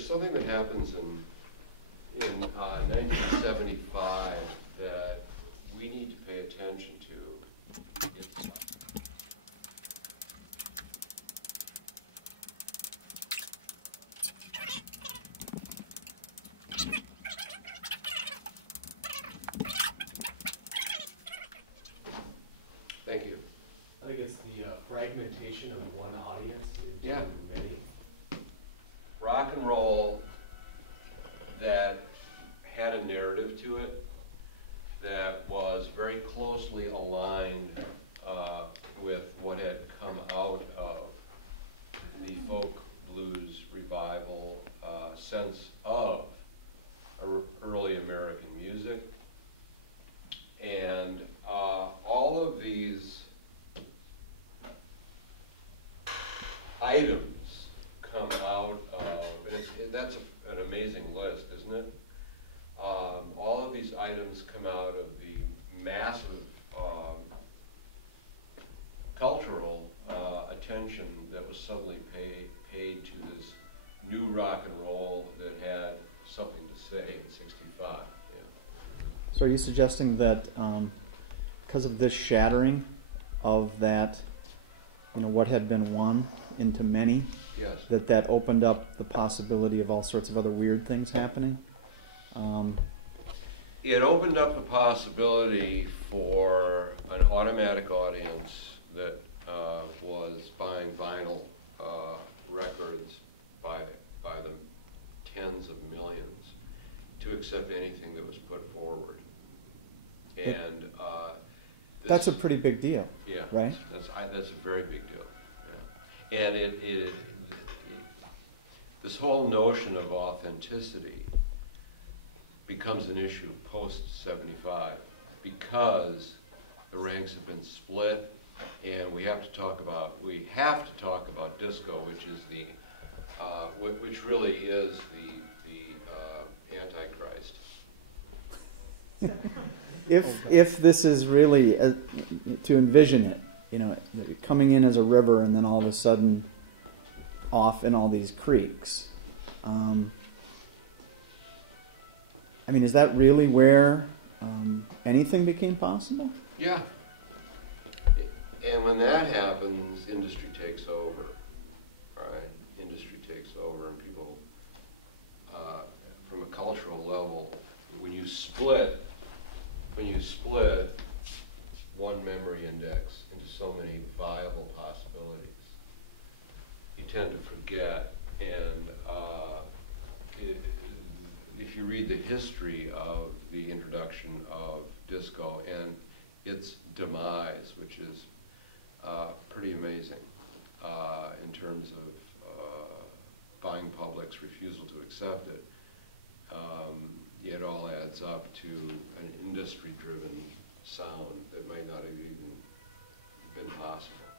there's something that happens in 1975 that we need to pay attention to. Thank you. I think it's the fragmentation of one audience into many. Rock and roll that had a narrative to it that was very closely aligned with what had come out of the folk blues revival sense of early American music. And all of these items come out of, and that's an amazing list, isn't it? All of these items come out of the massive cultural attention that was suddenly paid to this new rock and roll that had something to say in '65. Yeah. So are you suggesting that because of this shattering of that, what had been one into many, yes, that opened up the possibility of all sorts of other weird things happening? It opened up the possibility for an automatic audience that was buying vinyl records by the tens of millions to accept anything that was put forward. And that's a pretty big deal, yeah, right? That's a very big deal. Yeah. And this whole notion of authenticity becomes an issue post-75 because the ranks have been split, and we have to talk about disco, which is which really is the Antichrist. If this is really to envision it, coming in as a river and then all of a sudden off in all these creeks. Is that really where anything became possible? Yeah. And when that happens, industry takes over, right? Industry takes over, and people, from a cultural level, when you split one memory index into so many viable possibilities, you tend to forget. And if you read the history of the introduction of disco and its demise, which is pretty amazing in terms of buying public's refusal to accept it, it all adds up to an industry-driven sound that might not have even been possible.